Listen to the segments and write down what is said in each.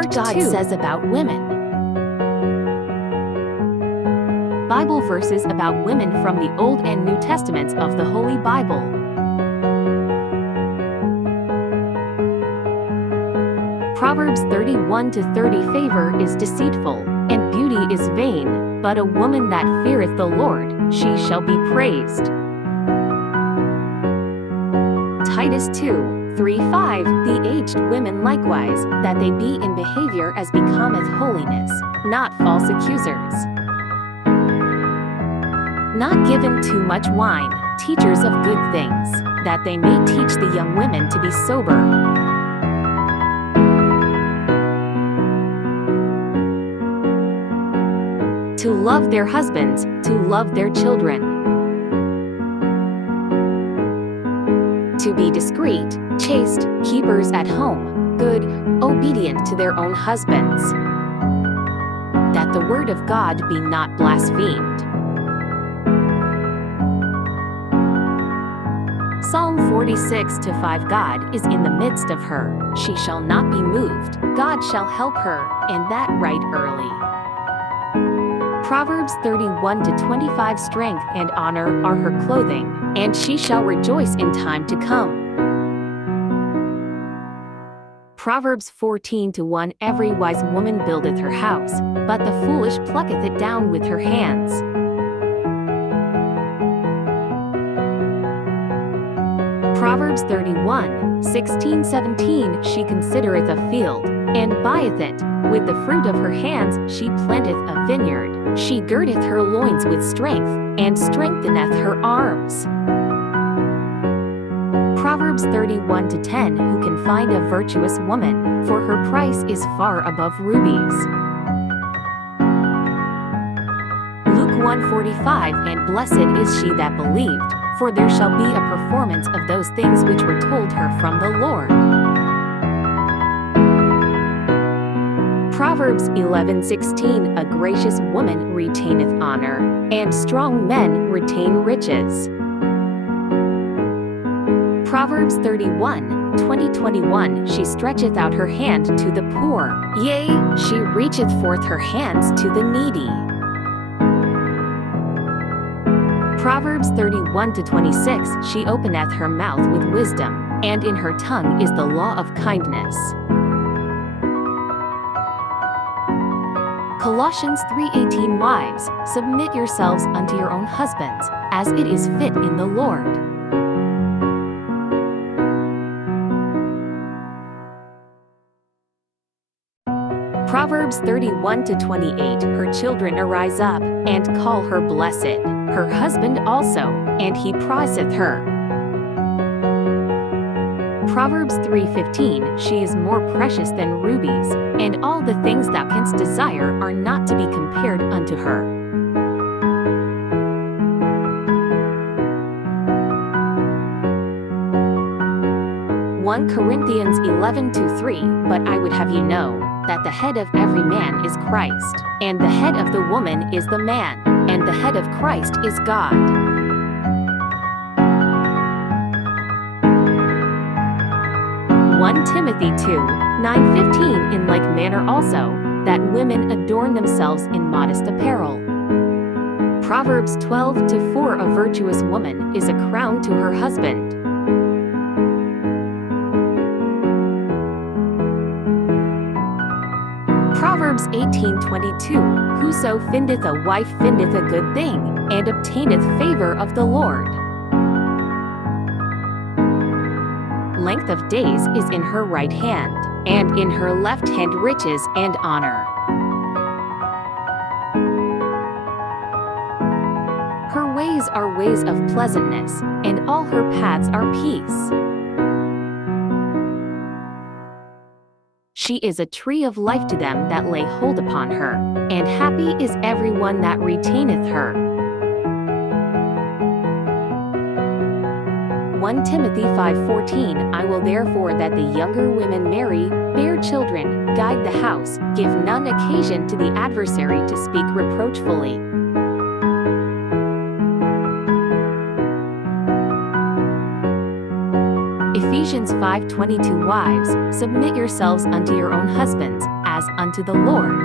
Part God 2. says about women. Bible verses about women from the Old and New Testaments of the Holy Bible. Proverbs 31-30. Favor is deceitful, and beauty is vain, but a woman that feareth the Lord, she shall be praised. Titus 2:3-5. The aged women likewise, that they be in behavior as becometh holiness, not false accusers, not given too much wine, teachers of good things, that they may teach the young women to be sober, to love their husbands, to love their children, to be discreet, chaste, keepers at home, good, obedient to their own husbands, that the word of God be not blasphemed. Psalm 46:5. God is in the midst of her, she shall not be moved, God shall help her, and that right early. Proverbs 31-25. Strength and honor are her clothing, and she shall rejoice in time to come. Proverbs 14:1. Every wise woman buildeth her house, but the foolish plucketh it down with her hands. Proverbs 31:16-17. She considereth a field, and buyeth it, with the fruit of her hands she planteth a vineyard. She girdeth her loins with strength, and strengtheneth her arms. Proverbs 31:10. Who can find a virtuous woman? For her price is far above rubies. Luke 1:45. And blessed is she that believed, for there shall be a performance of those things which were told her from the Lord. Proverbs 11:16. A gracious woman retaineth honor, and strong men retain riches. Proverbs 31:20-21. She stretcheth out her hand to the poor, yea, she reacheth forth her hands to the needy. Proverbs 31-26. She openeth her mouth with wisdom, and in her tongue is the law of kindness. Colossians 3:18. Wives, submit yourselves unto your own husbands, as it is fit in the Lord. Proverbs 31-28. Her children arise up, and call her blessed, her husband also, and he prizeth her. Proverbs 3:15. She is more precious than rubies, and all the things thou canst desire are not to be compared unto her. 1 Corinthians 11:3. But I would have you know, that the head of every man is Christ, and the head of the woman is the man, and the head of Christ is God. 1 Timothy 2:9-15. In like manner also, that women adorn themselves in modest apparel. Proverbs 12:4. A virtuous woman is a crown to her husband. Proverbs 18:22. Whoso findeth a wife findeth a good thing, and obtaineth favor of the Lord. Length of days is in her right hand, and in her left hand riches and honor. Her ways are ways of pleasantness, and all her paths are peace. She is a tree of life to them that lay hold upon her, and happy is every one that retaineth her. 1 Timothy 5:14. I will therefore that the younger women marry, bear children, guide the house, give none occasion to the adversary to speak reproachfully. Ephesians 5:22. Wives, submit yourselves unto your own husbands, as as unto the Lord.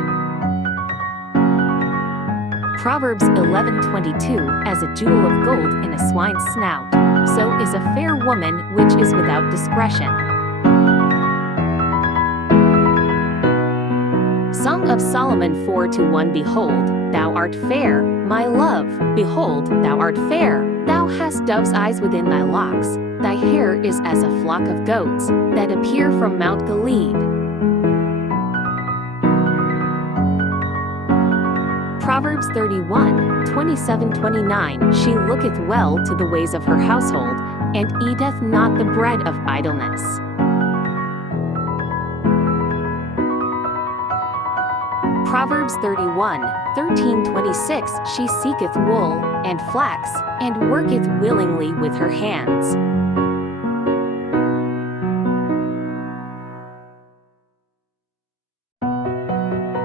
Proverbs 11:22, as a jewel of gold in a swine's snout, so is a fair woman which is without discretion. Song of Solomon 4:1. Behold, thou art fair, my love, behold, thou art fair. Thou hast dove's eyes within thy locks, thy hair is as a flock of goats, that appear from Mount Gilead. Proverbs 31:27-29. She looketh well to the ways of her household, and eateth not the bread of idleness. Proverbs 31:13-26. She seeketh wool, and flax, and worketh willingly with her hands.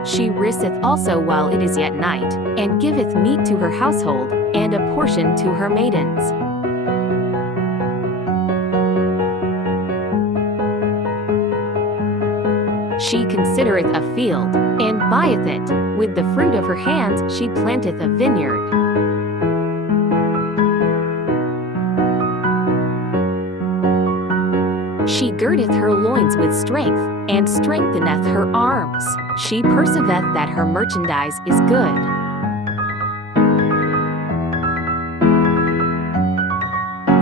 She riseth also while it is yet night, and giveth meat to her household, and a portion to her maidens. She considereth a field, and buyeth it. With the fruit of her hands she planteth a vineyard. She girdeth her loins with strength, and strengtheneth her arms. She perceiveth that her merchandise is good.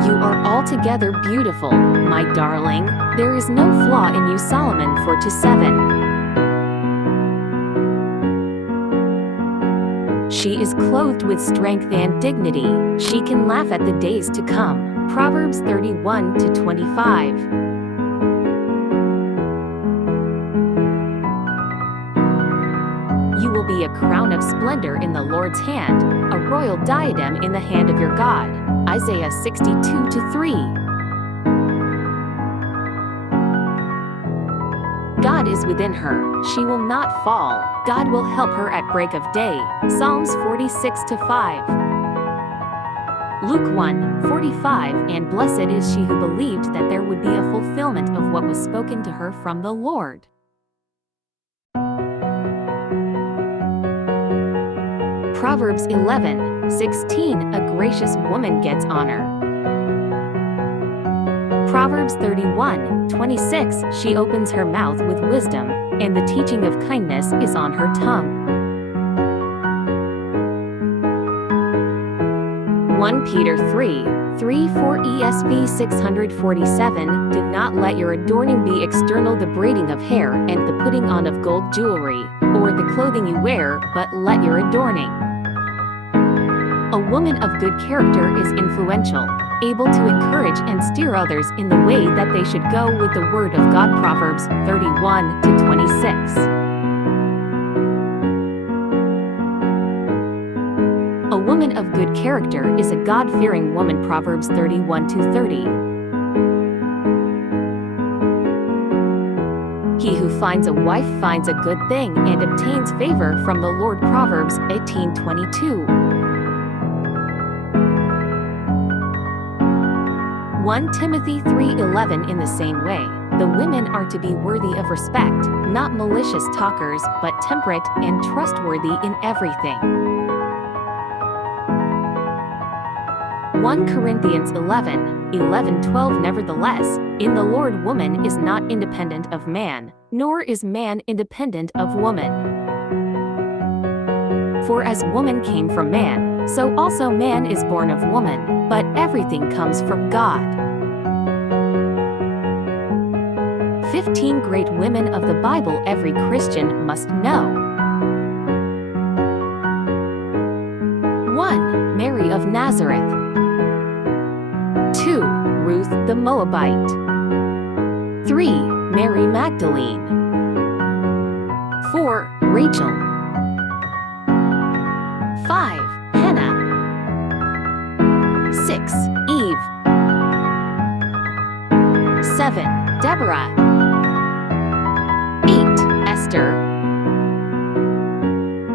You are altogether beautiful, my darling. There is no flaw in you. Solomon 4:7. She is clothed with strength and dignity. She can laugh at the days to come. Proverbs 31:25. You will be a crown of splendor in the Lord's hand, a royal diadem in the hand of your God. Isaiah 62:3. God is within her, she will not fall. God will help her at break of day. Psalms 46:5. Luke 1:45. And blessed is she who believed that there would be a fulfillment of what was spoken to her from the Lord. Proverbs 11:16. A gracious woman gets honor. Proverbs 31:26. She opens her mouth with wisdom, and the teaching of kindness is on her tongue. 1 Peter 3:3-4 ESV 647. Do not let your adorning be external, the braiding of hair and the putting on of gold jewelry, or the clothing you wear, but let your adorning. A woman of good character is influential, able to encourage and steer others in the way that they should go with the word of God. Proverbs 31:26. A woman of good character is a God-fearing woman. Proverbs 31:30. He who finds a wife finds a good thing and obtains favor from the Lord. Proverbs 18:22. 1 Timothy 3:11. In the same way, the women are to be worthy of respect, not malicious talkers, but temperate and trustworthy in everything. 1 Corinthians 11:12. Nevertheless, in the Lord woman is not independent of man, nor is man independent of woman. For as woman came from man, so also man is born of woman, but everything comes from God. 15 great women of the Bible every Christian must know. 1. Mary of Nazareth. 2. Ruth the Moabite. 3. Mary Magdalene. 4. Rachel. 5. Hannah. 6. Eve. 7. Deborah. 8. Esther.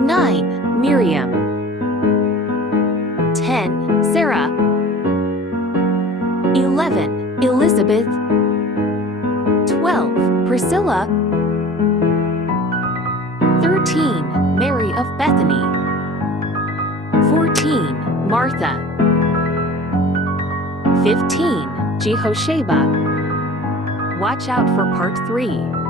9. Miriam. 10. Sarah. 11. Elizabeth. 12. Priscilla. of Bethany. 14. Martha. 15. Jehosheba. Watch out for Part 3.